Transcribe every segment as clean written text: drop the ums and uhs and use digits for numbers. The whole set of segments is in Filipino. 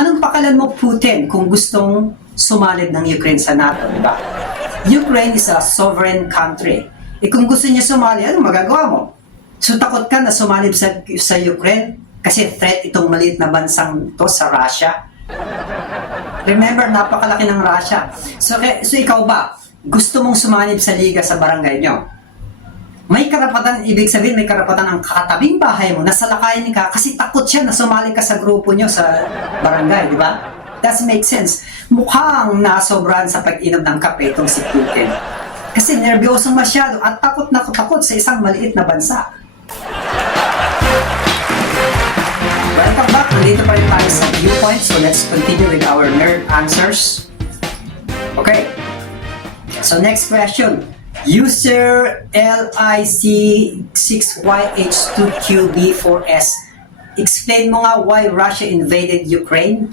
Anong pakalan mo, Putin, kung gustong sumalib ng Ukraine sa NATO, di ba? Ukraine is a sovereign country. Kung gusto niya sumali, anong magagawa mo? So takot ka na sumalib sa Ukraine? Kasi threat itong maliit na bansang to sa Russia. Remember, napakalaki ng Russia. So ikaw ba, gusto mong sumanib sa liga sa barangay nyo? May karapatan, ibig sabihin may karapatan ang katabing bahay mo, nasa lakayin ka kasi takot siya na sumali ka sa grupo nyo sa barangay, di ba? That makes sense. Mukhang nasobrahan sa pag-inom ng kape itong si Putin. Kasi nervyosong masyado at takot na takot sa isang maliit na bansa. Welcome back. Nandito pa rin tayo sa viewpoint. So let's continue with our nerd answers. Okay. So next question. User LIC6YH2QB4S. Explain mo nga why Russia invaded Ukraine.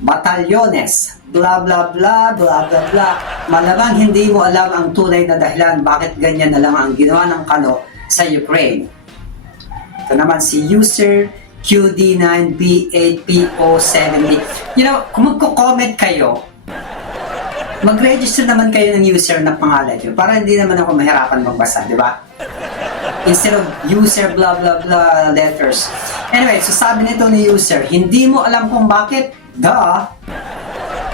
Batalyones, blah blah blah blah blah blah. Malamang hindi mo alam ang tunay na dahilan bakit ganyan na lang ang ginawa ng Kano sa Ukraine. Ito naman si user QD9B8PO70. Kung magko-comment kayo, mag-register naman kayo ng user na pangalan nyo para hindi naman ako mahirapan magbasa, di ba? Instead of user blah blah blah letters. Anyway, so sabi nito ni user, hindi mo alam kung bakit.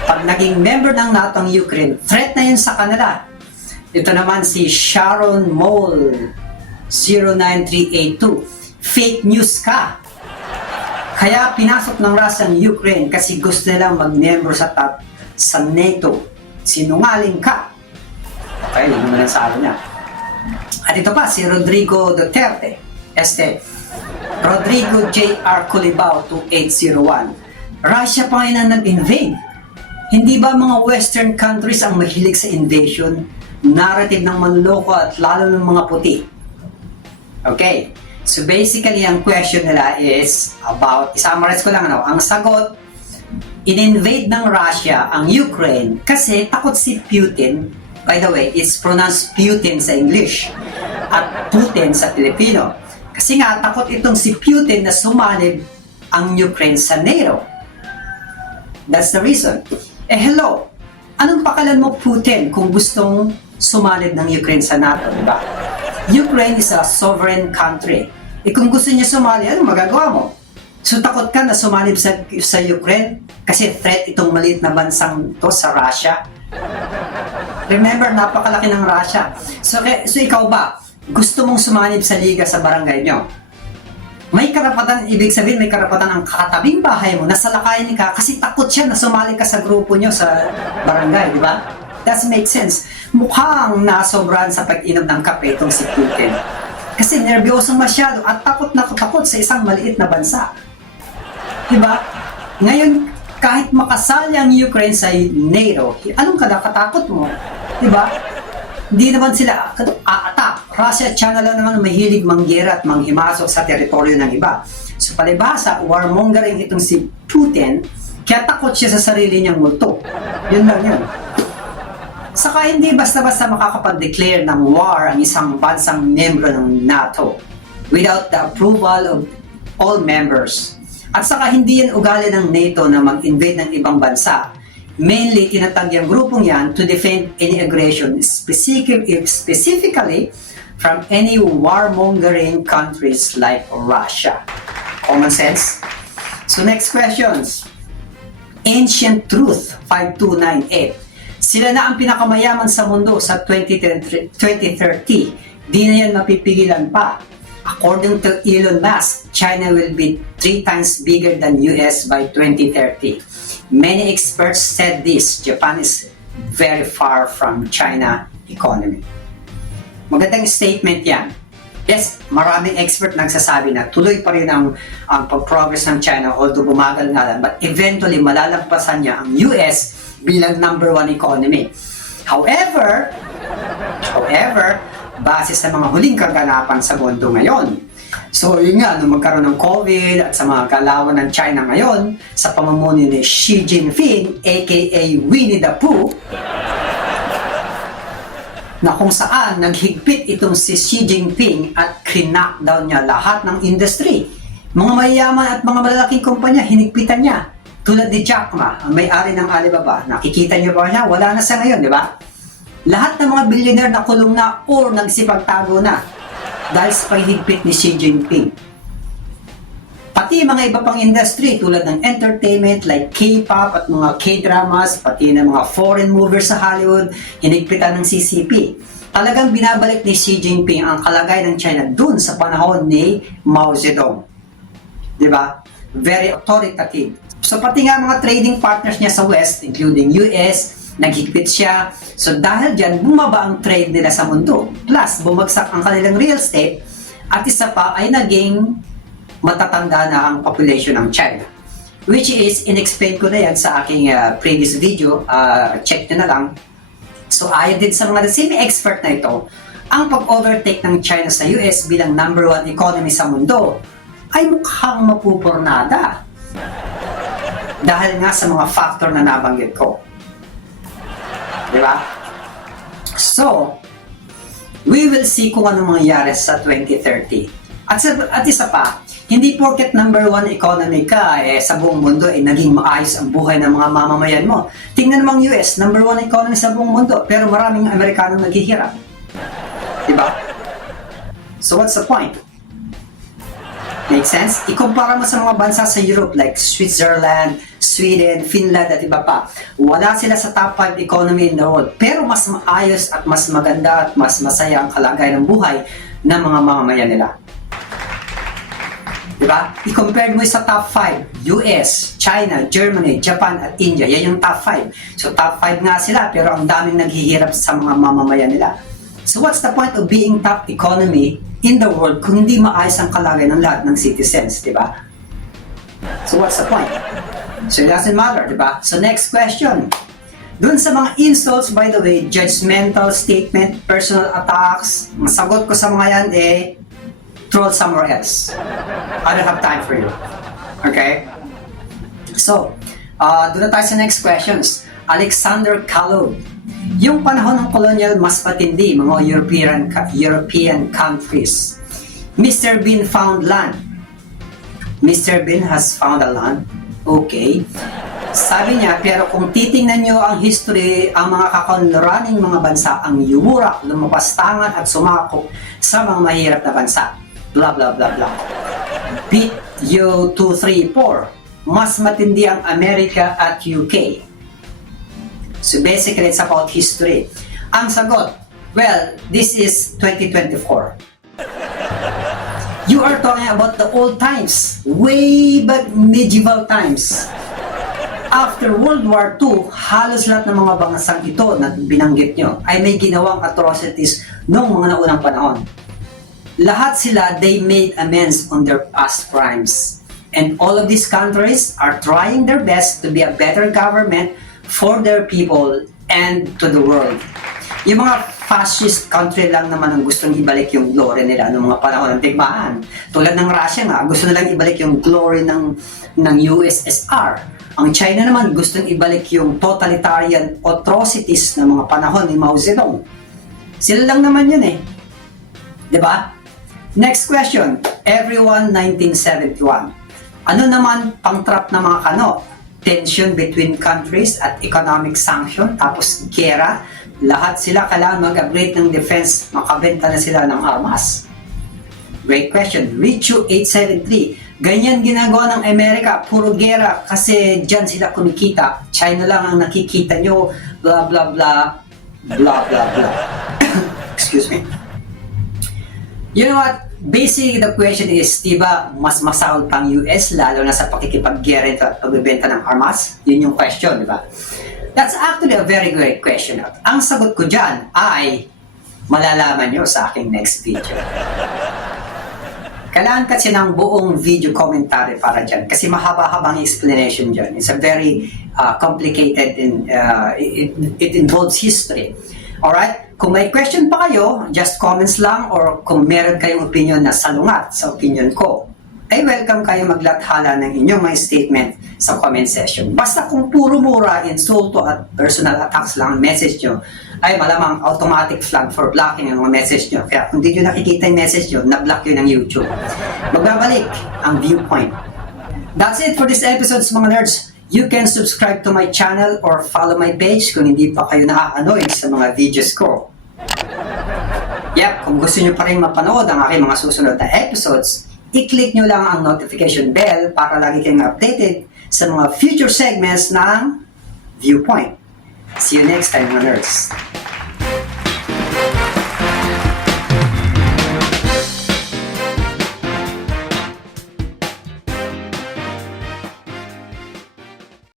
Pag naging member ng NATO ang Ukraine, threat na yun sa kanila. Ito naman si Sharon Mole 09382. Fake news ka. Kaya pinasok ng Russia ang Ukraine kasi gusto nilang mag-member sa NATO. Sinungaling ka. Okay, yun naman ang sabi niya. At ito pa, si Rodrigo Duterte. Rodrigo J.R. Culibao 2801. Russia pa ngayon ang nag-invade. Hindi ba mga Western countries ang mahilig sa invasion? Narrative ng manloko at lalo ng mga puti. Okay, so basically ang question nila is about, isummarize ko lang, ang sagot, in-invade ng Russia ang Ukraine kasi takot si Putin. By the way, it's pronounced Putin sa English at Putin sa Filipino. Kasi nga, takot itong si Putin na sumalib ang Ukraine sa NATO. That's the reason. Hello, anong pakalan mo, Putin, kung gustong sumalib ng Ukraine sa NATO, di ba? Ukraine is a sovereign country. Kung gusto niya sumali, anong magagawa mo? So takot ka na sumalib sa Ukraine? Kasi threat itong maliit na bansang to sa Russia. Remember, napakalaki ng Russia. So ikaw ba, gusto mong sumanib sa liga sa barangay nyo? May karapatan, ibig sabihin may karapatan ang katabing bahay mo, nasa lakayin ka kasi takot siya na sumali ka sa grupo nyo sa barangay, di ba? That makes sense. Mukhang nasobrahan sa pag-inom ng kape itong si Putin. Kasi nervyosong masyado at takot na takot sa isang maliit na bansa. Di ba? Ngayon, kahit makasali ang Ukraine sa NATO, anong katakot mo? Di ba? Hindi naman sila attack. Russia at China lang naman mahilig manggera at manghimasok sa teritoryo ng iba. So palibhasa, warmongering itong si Putin, kaya takot siya sa sarili niyang multo. Yun lang yun. Saka hindi basta-basta makakapag-declare ng war ang isang bansang membro ng NATO without the approval of all members. At saka hindi yan ugali ng NATO na mag-invade ng ibang bansa. Mainly, tinatag yung grupong yan to defend any aggression, specifically from any warmongering countries like Russia. Common sense? So next questions. Ancient Truth 5298. Sila na ang pinakamayaman sa mundo sa 2030. Di na yan mapipigilan pa. According to Elon Musk, China will be 3 times bigger than US by 2030. Many experts said this, Japan is very far from China economy. Magandang statement yan. Yes, maraming expert nagsasabi na tuloy pa rin ang pag-progress ng China, although bumagal nga lang, but eventually malalampasan niya ang US bilang number 1 economy. However, base sa mga huling kaganapan sa mundo ngayon, so yun nga, nung magkaroon ng COVID at sa mga galawan ng China ngayon, sa pamumuno ni Xi Jinping, aka Winnie the Pooh, na kung saan naghigpit itong si Xi Jinping at knockdown niya lahat ng industry. Mga mayayaman at mga malalaking kumpanya, hinigpitan niya. Tulad ni Jack Ma, ang may-ari ng Alibaba. Nakikita niyo ba siya? Wala na siya ngayon, di ba? Lahat ng mga billionaire na kulong na or nagsipagtago na dahil sa paghigpit ni Xi Jinping. Pati mga iba pang industry tulad ng entertainment like K-pop at mga K-dramas, pati ng mga foreign movers sa Hollywood, hinigpitan ng CCP. Talagang binabalik ni Xi Jinping ang kalagayan ng China dun sa panahon ni Mao Zedong. Diba? Very authoritative. So pati nga mga trading partners niya sa West, including US, naghigpit siya. So dahil dyan, bumaba ang trade nila sa mundo. Plus, bumagsak ang kanilang real estate. At isa pa ay naging matatanda na ang population ng China. Which is, in-explain ko na yan sa aking previous video. Check nyo na lang. So ayon din sa mga the same expert na ito, ang pag-overtake ng China sa US bilang number 1 economy sa mundo ay mukhang mapupurnada. Dahil nga sa mga factor na nabanggit ko. Diba? So, we will see kung ano mangyayari sa 2030. At isa pa, hindi porket number 1 economy ka sa buong mundo naging maayos ang buhay ng mga mamamayan mo. Tingnan namang US, number 1 economy sa buong mundo, pero maraming Amerikanong naghihirap. Diba? So what's the point? Make sense? Ikumpara mo sa mga bansa sa Europe like Switzerland, Sweden, Finland at iba pa. Wala sila sa top 5 economy in the world, pero mas maayos at mas maganda at mas masaya ang kalagayan ng buhay ng mga mamamayan nila. Diba? I-compare mo sa top 5, US, China, Germany, Japan at India. Yan yung top 5. So top 5 nga sila pero ang daming naghihirap sa mga mamamayan nila. So what's the point of being top economy in the world kung hindi maayos ang kalagayan ng lahat ng citizens, diba? So what's the point? So it doesn't matter, diba? So next question. Dun sa mga insults, by the way, judgmental statement, personal attacks, masagot ko sa mga yan troll somewhere else. I don't have time for you. Okay? So, doon na tayo sa next questions. Alexander Kalov. Yung panahon ng colonial mas matindi, mga European countries. Mr. Bean found land. Mr. Bean has found a land. Okay. Sabi niya, pero kung titingnan nyo ang history, ang mga kakonluraning mga bansa ang yumurak, lumapastangan at sumakop sa mga mahirap na bansa. Blah, blah, blah, blah. Beat you 2, 3, 4. Mas matindi ang Amerika at UK. So basically, it's about history. Ang sagot, well, this is 2024. You are talking about the old times, way back medieval times. After World War II, halos lahat ng mga bansang ito na binanggit nyo ay may ginawang atrocities noong mga naunang panahon. Lahat sila, they made amends on their past crimes. And all of these countries are trying their best to be a better government for their people and to the world. Yung mga fascist country lang naman ang gustong ibalik yung glory nila noong mga panahon ng digmaan. Tulad ng Russia nga, gusto nilang ibalik yung glory ng USSR. Ang China naman gustong ibalik yung totalitarian atrocities ng mga panahon ni Mao Zedong. Sila lang naman yun eh. Diba? Next question. Everyone 1971. Ano naman pang-trap na mga kano? Tension between countries at economic sanction, tapos gera. Lahat sila kailangan mag-upgrade ng defense, makabenta na sila ng armas. Great question. Richu 873. Ganyan ginagawa ng Amerika, puro gera kasi dyan sila kumikita. China lang ang nakikita nyo, blah blah blah, blah blah blah. Excuse me. You know what? Basically, the question is, diba, mas masahol pang US, lalo na sa pakikipag-gera at pagbibenta ng armas? Yun yung question, diba? That's actually a very great question. Ang sagot ko dyan ay malalaman nyo sa aking next video. Kailangan kasi ng buong video commentary para dyan kasi mahaba-habang explanation dyan. It's a very complicated and it involves history. Alright? Kung may question pa kayo, just comments lang or kung meron kayong opinion na salungat sa opinion ko, ay welcome kayo maglathala ng inyong mga statement sa comment section. Basta kung puro mura, insulto at personal attacks lang ang message nyo, ay malamang automatic flag for blocking ang mga message nyo. Kaya kung di nyo nakikita yung message nyo, na-block yun ng YouTube. Magbabalik ang viewpoint. That's it for this episode, mga nerds. You can subscribe to my channel or follow my page kung hindi pa kayo na-annoyed sa mga videos ko. Kung gusto nyo pa rin mapanood ang aking mga susunod na episodes, i-click nyo lang ang notification bell para lagi kayong updated sa mga future segments ng Viewpoint. See you next time, mga nerds.